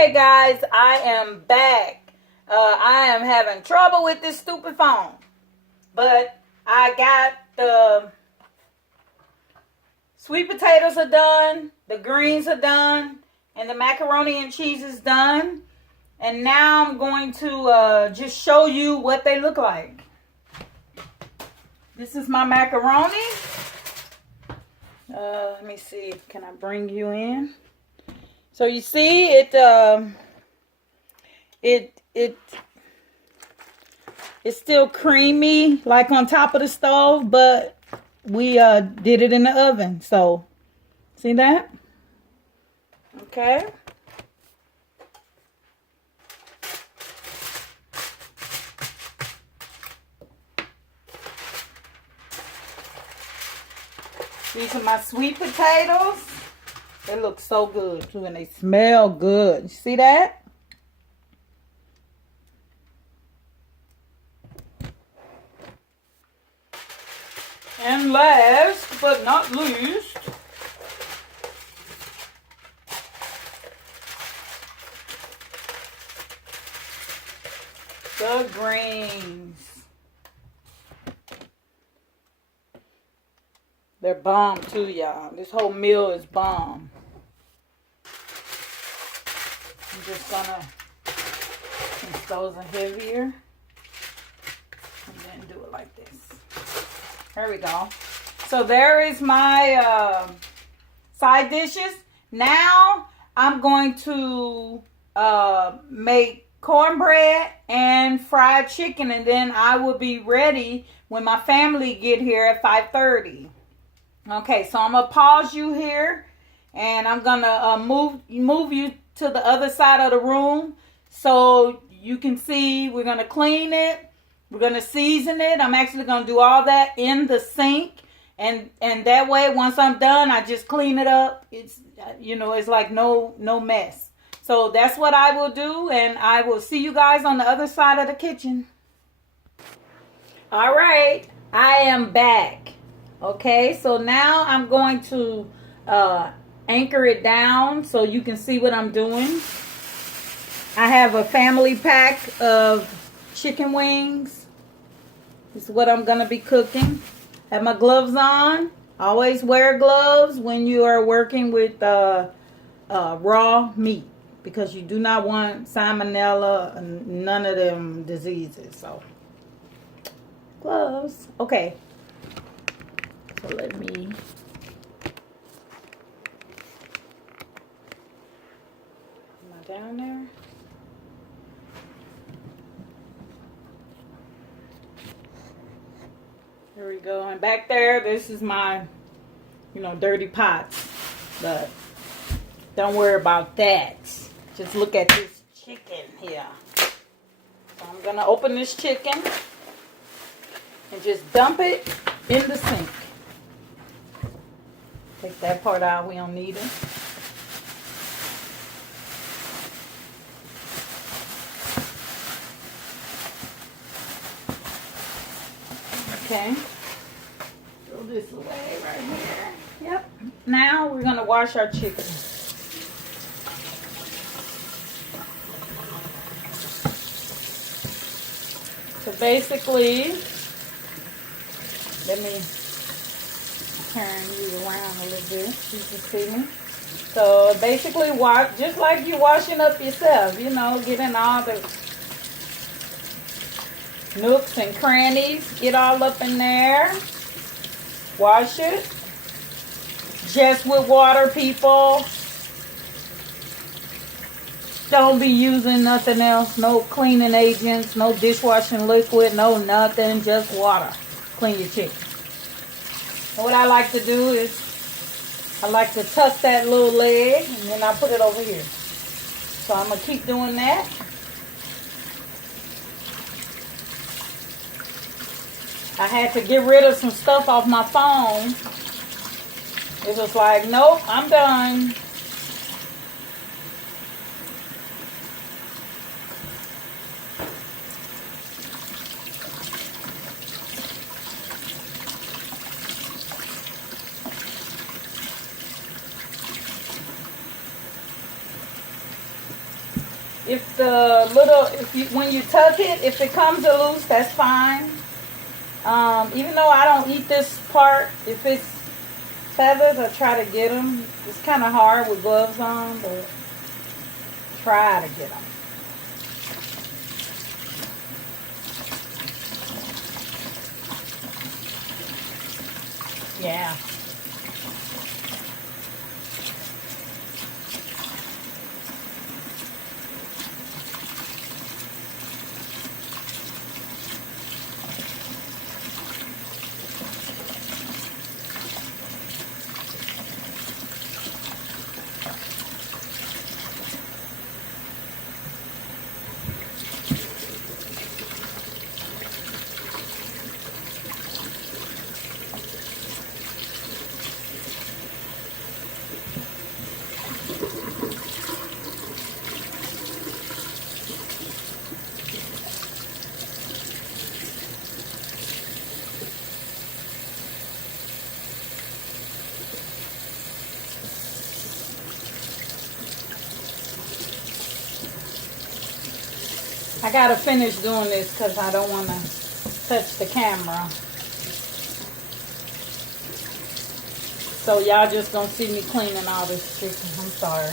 Hey guys, I am back. I am having trouble with this stupid phone, but I got the sweet potatoes are done, the greens are done, and the macaroni and cheese is done. And now I'm going to just show you what they look like. This is my macaroni. Let me see. Can I bring you in? So you see it's still creamy like on top of the stove, but we did it in the oven. So see that? Okay. These are my sweet potatoes. They look so good too, and they smell good. See that? And last but not least, the greens. They're bomb too, y'all. This whole meal is bomb. I'm just gonna, since those are heavier, and then do it like this. There we go. So there is my side dishes. Now I'm going to make cornbread and fried chicken, and then I will be ready when my family get here at 5:30. Okay, so I'm gonna pause you here, and I'm gonna move you to the other side of the room so you can see. We're gonna clean it. We're gonna season it. I'm actually gonna do all that in the sink, and that way, once I'm done, I just clean it up. It's it's like no mess. So that's what I will do, and I will see you guys on the other side of the kitchen. All right, I am back. Okay, so now I'm going to anchor it down so you can see what I'm doing. I have a family pack of chicken wings. This is what I'm going to be cooking. Have my gloves on. Always wear gloves when you are working with raw meat, because you do not want salmonella and none of them diseases. So, gloves. Okay. So let me down there. Here we go. And back there, this is my, dirty pots. But don't worry about that. Just look at this chicken here. So I'm going to open this chicken and just dump it in the sink. Take that part out. We don't need it. Okay. Throw this away right here. Yep. Now we're going to wash our chicken. So basically, let me turn you around a little bit so you can see me. So basically, just like you washing up yourself, getting all the nooks and crannies, get all up in there. Wash it. Just with water, people. Don't be using nothing else. No cleaning agents, no dishwashing liquid, no nothing. Just water. Clean your chicken. And what I like to do is I like to tuck that little leg, and then I put it over here. So I'm going to keep doing that. I had to get rid of some stuff off my phone. It was like, nope, I'm done. If the little, when you tuck it, if it comes loose, that's fine. Even though I don't eat this part, if it's feathers, I try to get them. It's kind of hard with gloves on, but try to get them. Yeah. I gotta finish doing this because I don't want to touch the camera. So y'all just gonna see me cleaning all this chicken. I'm sorry.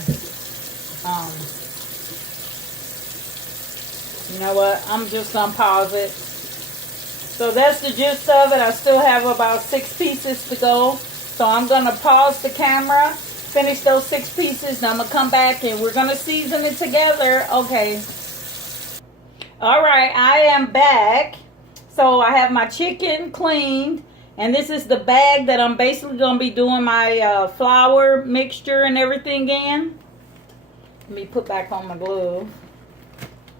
You know what? I'm just gonna pause it. So that's the gist of it. I still have about 6 pieces to go. So I'm gonna pause the camera, finish those 6 pieces, then I'm gonna come back and we're gonna season it together. Okay. All right, I am back. So I have my chicken cleaned, and this is the bag that I'm basically going to be doing my flour mixture and everything in. Let me put back on my glove.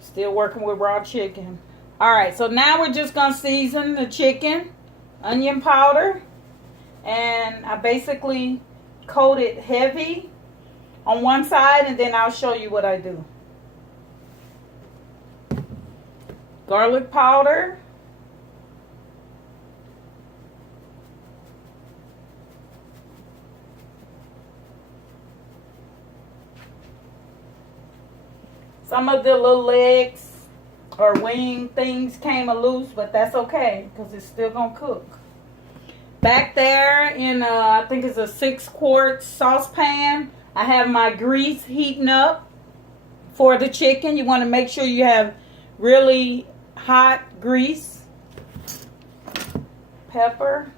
Still working with raw chicken. All right, so now we're just going to season the chicken, onion powder, and I basically coat it heavy on one side, and then I'll show you what I do. Garlic powder. Some of the little legs or wing things came loose, but that's okay because it's still gonna cook. Back there in I think it's a 6-quart saucepan, I have my grease heating up for the chicken. You want to make sure you have really hot grease. Pepper.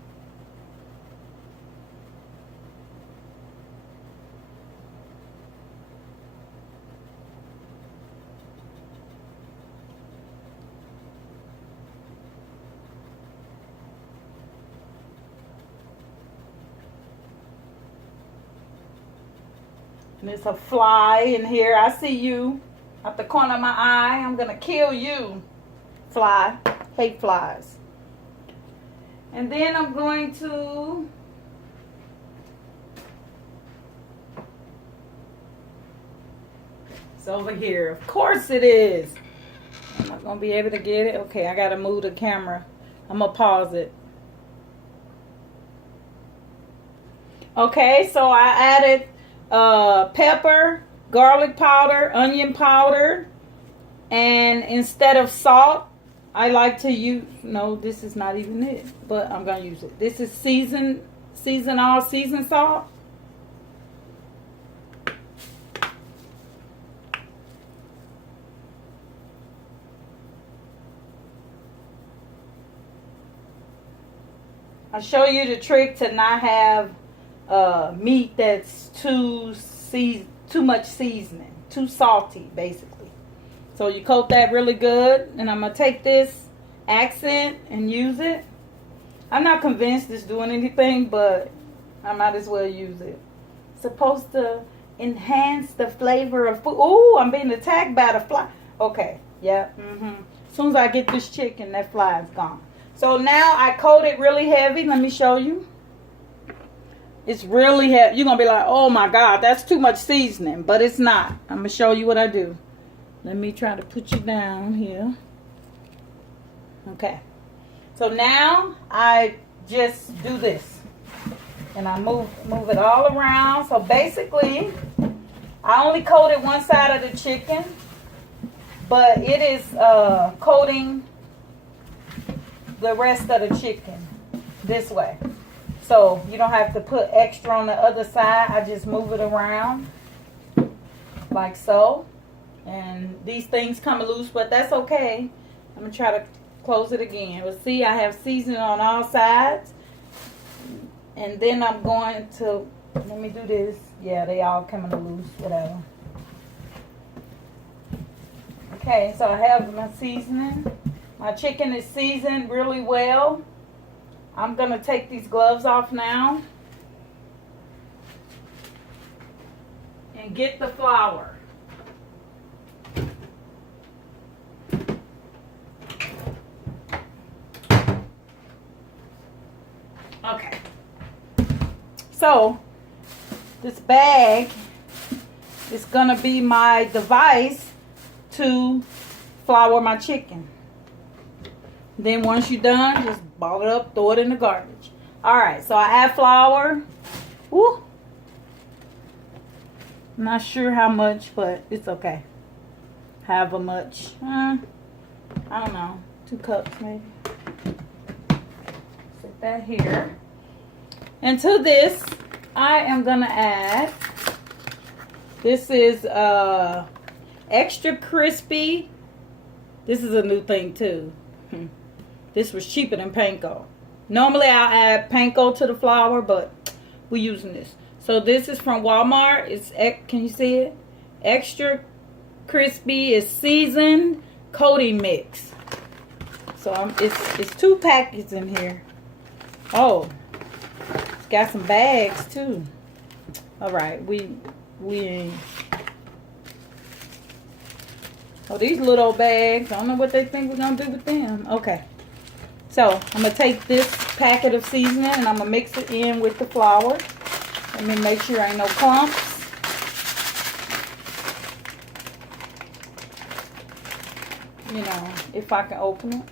And there's a fly in here. I see you at the corner of my eye. I'm gonna kill you, fly. Hate flies. And then I'm going to it's over here. Of course it is. I'm not gonna be able to get it. Okay, I gotta move the camera. I'm gonna pause it. Okay, so I added pepper, garlic powder, onion powder, and instead of salt, I like to use, no, this is not even it, but I'm going to use it. This is seasoned salt. I'll show you the trick to not have meat that's too much seasoning, too salty, basically. So you coat that really good, and I'm gonna take this accent and use it. I'm not convinced it's doing anything, but I might as well use it. It's supposed to enhance the flavor of food. Ooh, I'm being attacked by the fly. Okay, yeah. As soon as I get this chicken, that fly is gone. So now I coat it really heavy. Let me show you. It's really heavy. You're going to be like, oh my God, that's too much seasoning. But it's not. I'm going to show you what I do. Let me try to put you down here. Okay. So now I just do this. And I move it all around. So basically, I only coated one side of the chicken. but it is coating the rest of the chicken this way. So you don't have to put extra on the other side. I just move it around like so. And these things come loose, but that's okay. I'm going to try to close it again. But see, I have seasoning on all sides. And then I'm going to, let me do this. Yeah, they all coming loose, whatever. Okay, so I have my seasoning. My chicken is seasoned really well. I'm going to take these gloves off now. And get the flour. Okay. So, this bag is going to be my device to flour my chicken. Then once you're done, just ball it up, throw it in the garbage. Alright, so I add flour. Woo. I'm not sure how much, but it's okay. However much. I don't know. 2 cups maybe. Set that here. And to this, I am going to add, this is extra crispy. This is a new thing too. This was cheaper than panko. Normally I'll add panko to the flour, but we're using this. So this is from Walmart. It's, can you see it? Extra crispy is seasoned coating mix. So it's 2 packets in here. Oh, it's got some bags too. All right, we ain't. Oh, these little bags. I don't know what they think we're gonna do with them. Okay. So I'm going to take this packet of seasoning and I'm going to mix it in with the flour. Let me make sure ain't no clumps. You know, if I can open it.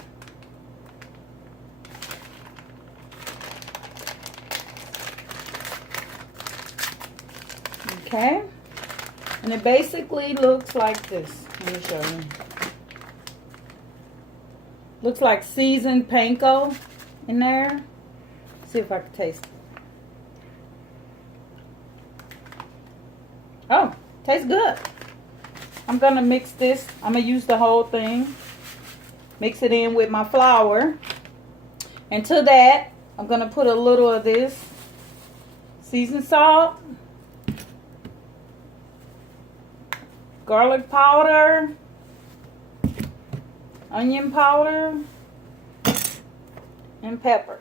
Okay. And it basically looks like this. Let me show you. Looks like seasoned panko in there. See if I can taste it. Oh, tastes good. I'm going to mix this. I'm going to use the whole thing. Mix it in with my flour. And to that, I'm going to put a little of this seasoned salt, garlic powder, onion powder, and pepper.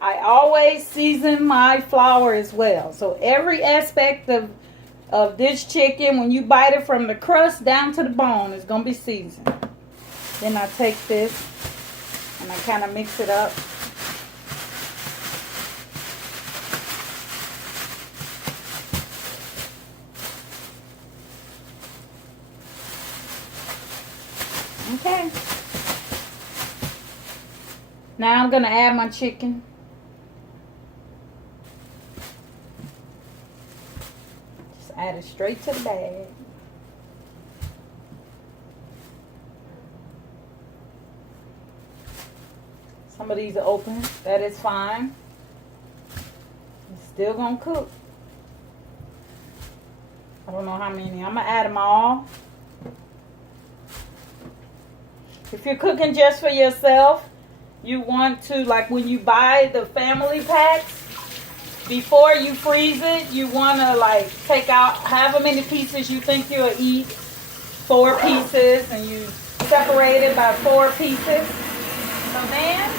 I always season my flour as well. So every aspect of this chicken, when you bite it from the crust down to the bone, is going to be seasoned. Then I take this and I kind of mix it up. Okay. Now I'm going to add my chicken. Just add it straight to the bag. Some of these are open. That is fine. It's still going to cook. I don't know how many. I'm going to add them all. If you're cooking just for yourself, you want to, like when you buy the family packs, before you freeze it, you want to like take out however many pieces you think you'll eat. 4 pieces, and you separate it by 4 pieces. So then,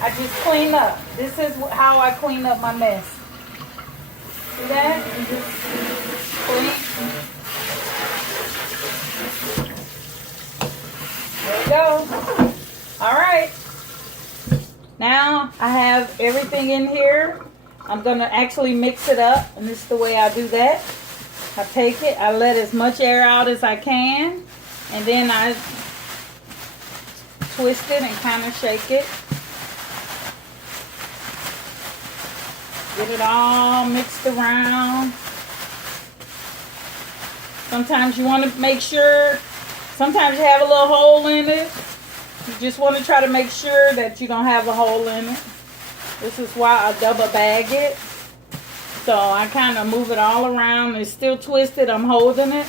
I just clean up. This is how I clean up my mess. See that? You just clean. There we go. All right. Now I have everything in here. I'm going to actually mix it up, and this is the way I do that. I take it, I let as much air out as I can, and then I twist it and kind of shake it. Get it all mixed around. Sometimes you want to make sure, sometimes you have a little hole in it. You just want to try to make sure that you don't have a hole in it. This is why I double bag it. So I kind of move it all around. It's still twisted. I'm holding it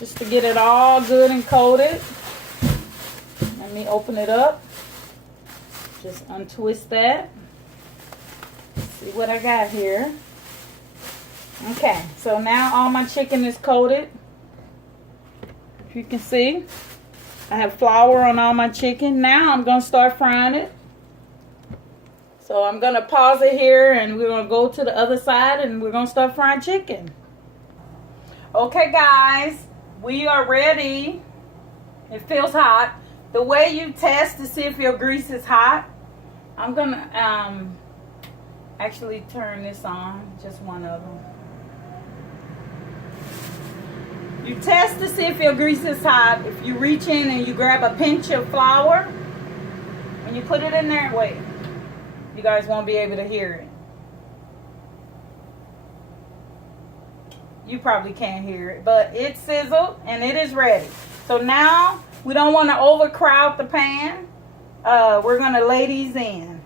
just to get it all good and coated. Let me open it up. Just untwist that. See what I got here. Okay, so now all my chicken is coated. If you can see, I have flour on all my chicken. Now I'm going to start frying it. So I'm going to pause it here and we're going to go to the other side and we're going to start frying chicken. Okay guys, we are ready. It feels hot. The way you test to see if your grease is hot, I'm going to actually turn this on, just one of them. You test to see if your grease is hot. If you reach in and you grab a pinch of flour and you put it in there, wait. You guys won't be able to hear it. You probably can't hear it, but it sizzled and it is ready. So now we don't want to overcrowd the pan. We're going to lay these in.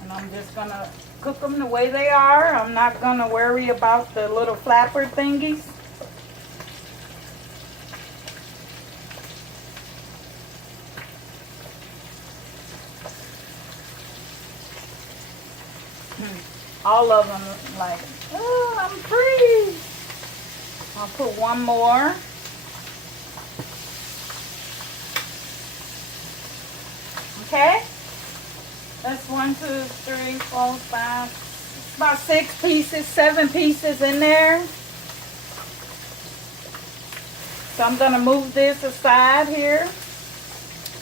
And I'm just going to cook them the way they are. I'm not going to worry about the little flapper thingies. All of them like, oh, I'm free. I'll put one more. Okay. That's 1, 2, 3, 4, 5. About 6 pieces, 7 pieces in there. So I'm going to move this aside here.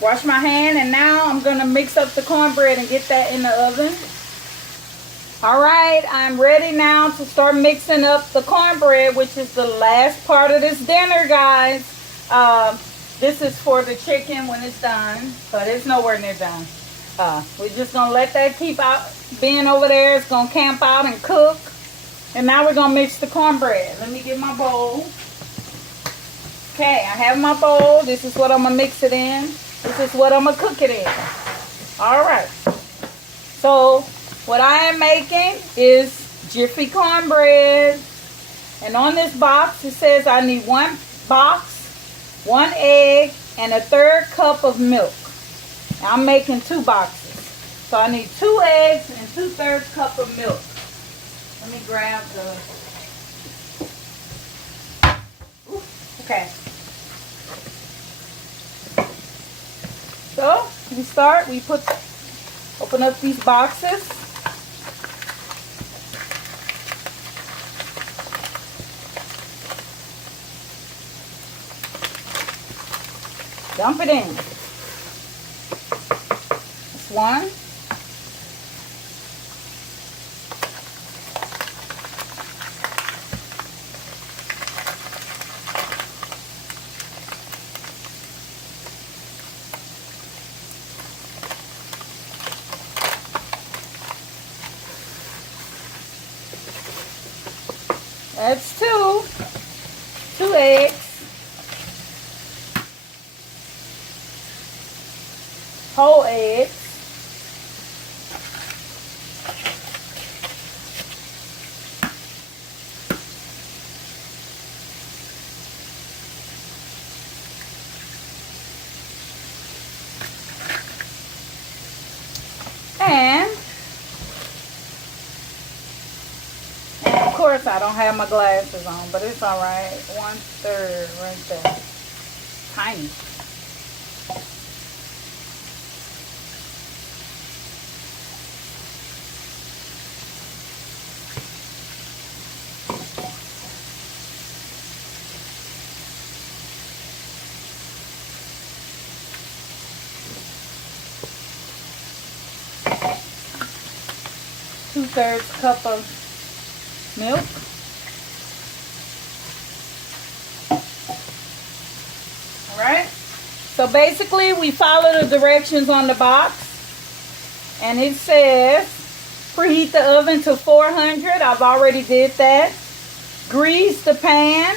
Wash my hand, and now I'm going to mix up the cornbread and get that in the oven. All right, I'm ready now to start mixing up the cornbread, which is the last part of this dinner, guys. This is for the chicken when it's done, but it's nowhere near done. We're just going to let that keep out being over there. It's going to camp out and cook. And now we're going to mix the cornbread. Let me get my bowl. Okay, I have my bowl. This is what I'm going to mix it in. This is what I'm going to cook it in. All right. So what I am making is Jiffy cornbread. And on this box, it says I need 1 box, 1 egg, and 1/3 cup of milk. Now, I'm making 2 boxes. So I need 2 eggs and 2/3 cup of milk. Let me grab the... Ooh, okay. So, we start. We open up these boxes. Dump it in. That's 1. That's 2. 2 eggs. Whole eggs. And of course I don't have my glasses on, but it's all right. 1/3 right there. Tiny. Two-thirds cup of milk. All right. So basically we follow the directions on the box, and it says preheat the oven to 400. I've already did that. Grease the pan.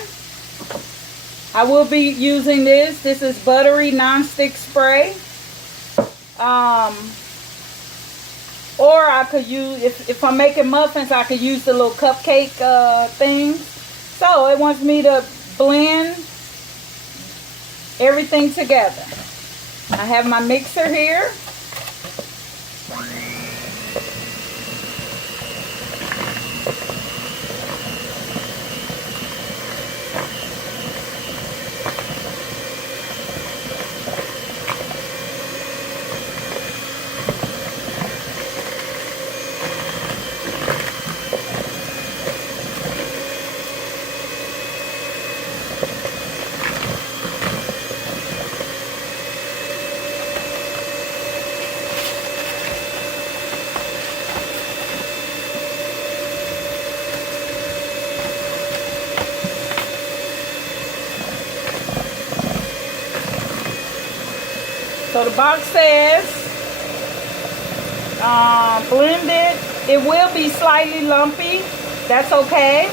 I will be using this. This is buttery nonstick spray. Or I could use, if I'm making muffins, I could use the little cupcake thing. So it wants me to blend everything together. I have my mixer here. So the box says blend it. It will be slightly lumpy. That's okay.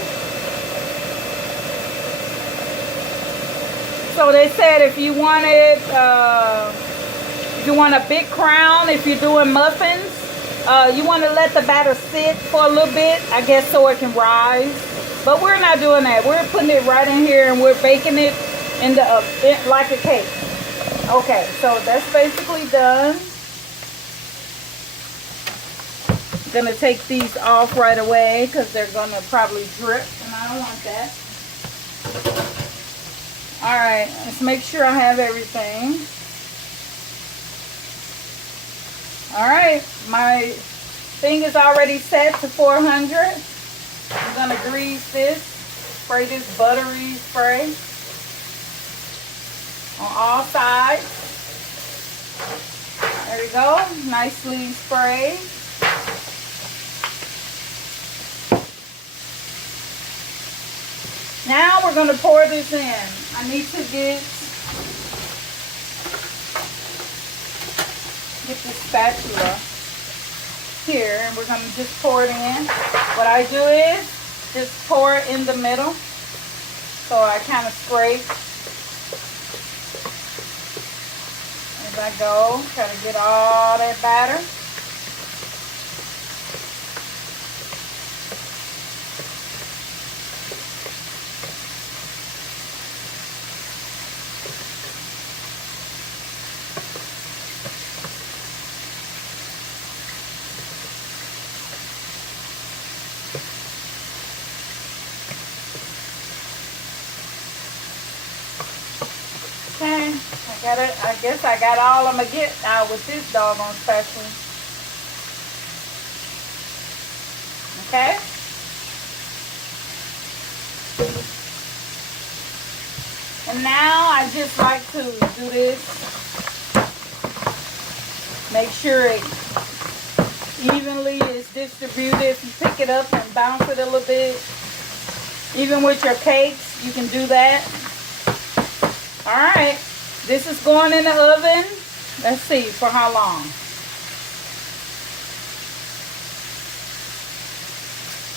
So they said if you want it, if you want a big crown, if you're doing muffins, you want to let the batter sit for a little bit, I guess, so it can rise. But we're not doing that. We're putting it right in here and we're baking it in the oven like a cake. Okay, so that's basically done. I'm gonna take these off right away because they're gonna probably drip, and I don't want that. All right, let's make sure I have everything. All right, my thing is already set to 400. I'm gonna grease this, spray this buttery spray on all sides. There we go, nicely sprayed. Now we're going to pour this in. I need to get the spatula here, and we're going to just pour it in. What I do is just pour it in the middle, so I kind of scrape as I go, try to get all that batter. Okay, I got it. I guess I got all I'm gonna get out with this doggone spatula. Okay. And now I just like to do this. Make sure it evenly is distributed. If you pick it up and bounce it a little bit, even with your cakes, you can do that. All right, this is going in the oven. Let's see for how long.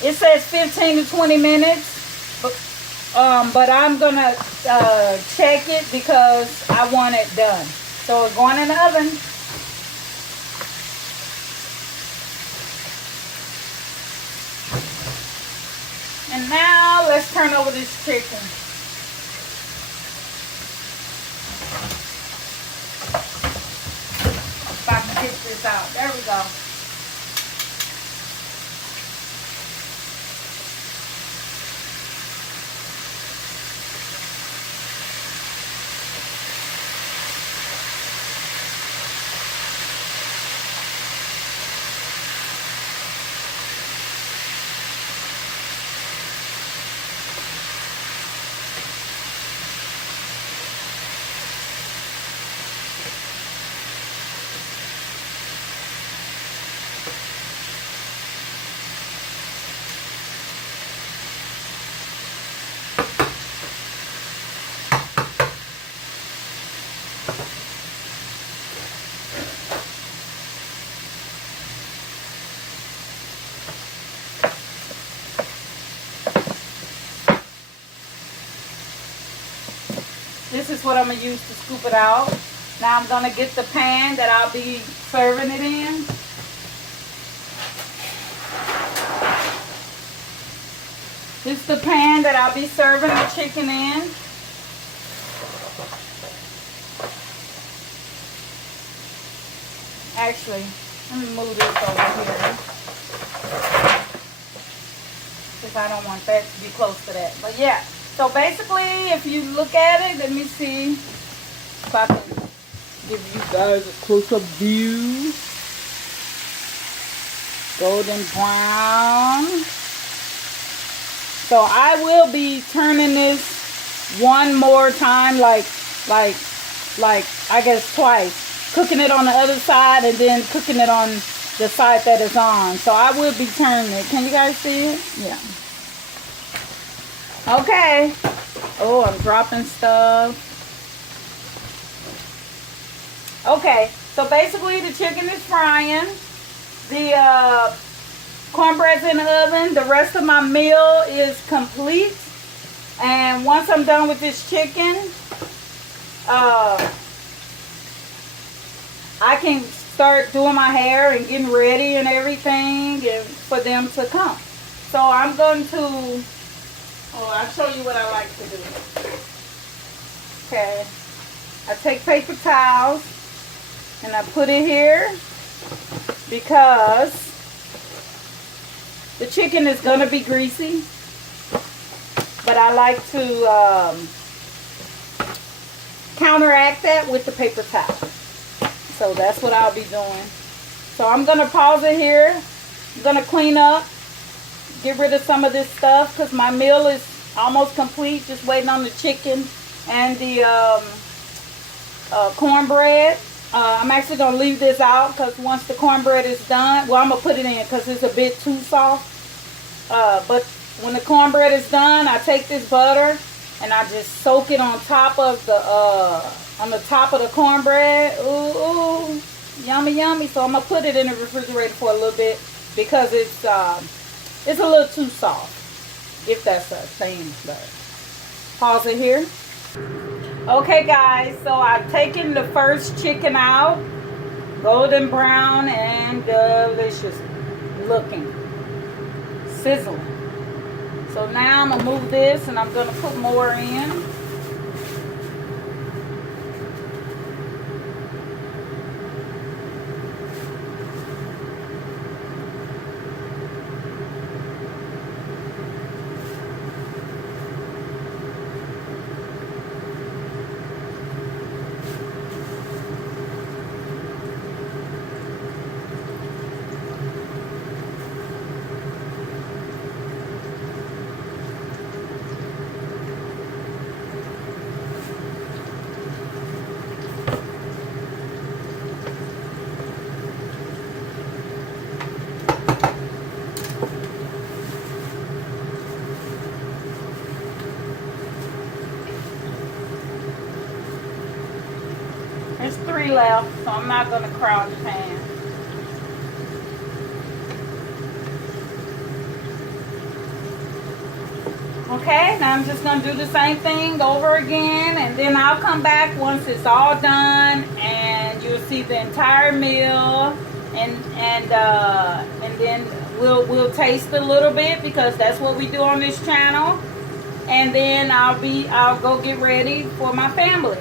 It says 15 to 20 minutes, but I'm gonna check it because I want it done. So it's going in the oven. And now let's turn over this chicken. If I can get this out. There we go. this is what I'm going to use to scoop it out. Now I'm going to get the pan that I'll be serving it in. This is the pan that I'll be serving the chicken in. Actually, let me move this over here, because I don't want that to be close to that. But yeah, so basically, if you look at it, let me see if I can give you guys a close-up view. Golden brown. So I will be turning this one more time, like I guess twice. Cooking it on the other side and then cooking it on the side that it's on. So I will be turning it. Can you guys see it? Yeah. Okay. Oh, I'm dropping stuff. Okay. So basically the chicken is frying. The cornbread's in the oven. The rest of my meal is complete. And once I'm done with this chicken, I can start doing my hair and getting ready and everything and for them to come. So I'm going to, I'll show you what I like to do. Okay. I take paper towels and I put it here because the chicken is going to be greasy. But I like to counteract that with the paper towel. So that's what I'll be doing. So I'm going to pause it here. I'm going to clean up. Get rid of some of this stuff because my meal is almost complete. Just waiting on the chicken and the cornbread. I'm actually going to leave this out because once the cornbread is done, well, I'm going to put it in because it's a bit too soft. But when the cornbread is done, I take this butter and I just soak it on top of the cornbread. Ooh, yummy, yummy. So I'm gonna put it in the refrigerator for a little bit because it's a little too soft, if that's a thing. But pause it here. Okay, guys. So I've taken the first chicken out, golden brown and delicious looking, sizzling. So now I'm gonna move this and I'm gonna put more in. There's 3 left, so I'm not going to crowd the pan. Okay, now I'm just going to do the same thing over again, and then I'll come back once it's all done, and you'll see the entire meal, and then we'll taste a little bit because that's what we do on this channel, and then I'll go get ready for my family.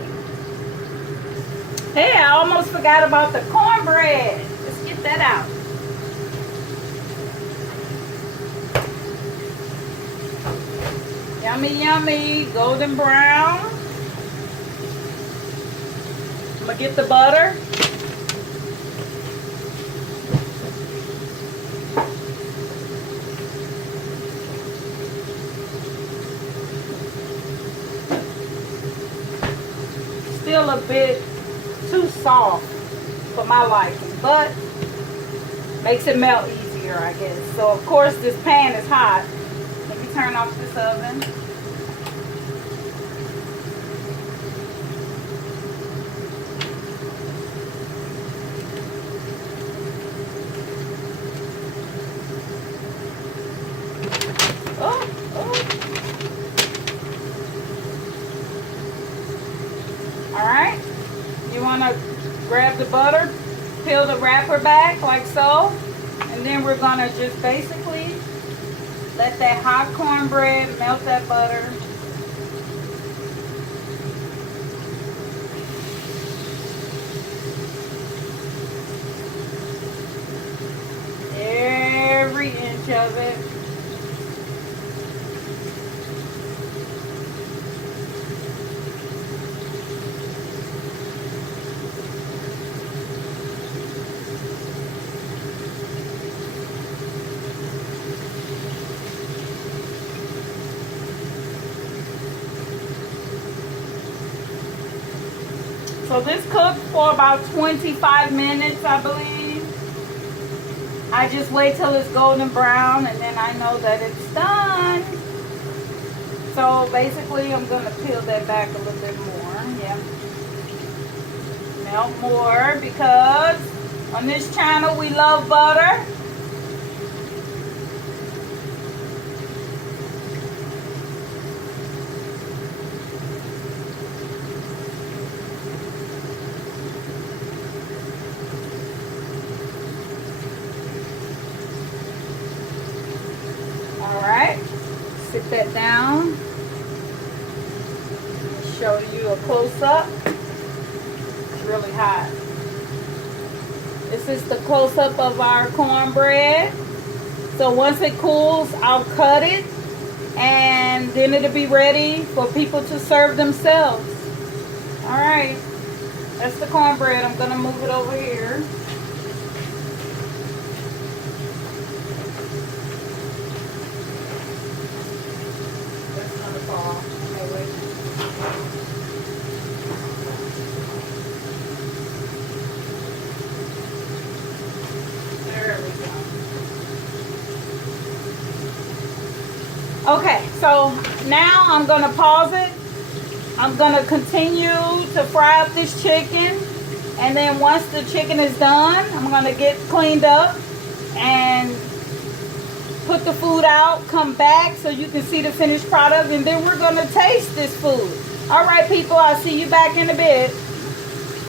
Hey, I almost forgot about the cornbread. Let's get that out. Yummy, yummy, golden brown. I'm gonna get the butter. Still a bit too soft for my liking, but makes it melt easier, I guess. So of course this pan is hot. Let me turn off this oven. the butter, peel the wrapper back like so. And then we're gonna just basically let that hot cornbread melt that butter. Every inch of it. So this cooked for about 25 minutes, I believe. I just wait till it's golden brown and then I know that it's done. So basically I'm gonna peel that back a little bit more, yeah. Melt more because on this channel we love butter. Alright, sit that down. Show you a close-up. It's really hot. This is the close-up of our cornbread. So once it cools, I'll cut it and then it'll be ready for people to serve themselves. Alright, that's the cornbread. I'm going to move it over here. Okay, so now I'm going to pause it. I'm going to continue to fry up this chicken. And then once the chicken is done, I'm going to get cleaned up and put the food out, come back so you can see the finished product. And then we're going to taste this food. All right, people, I'll see you back in a bit.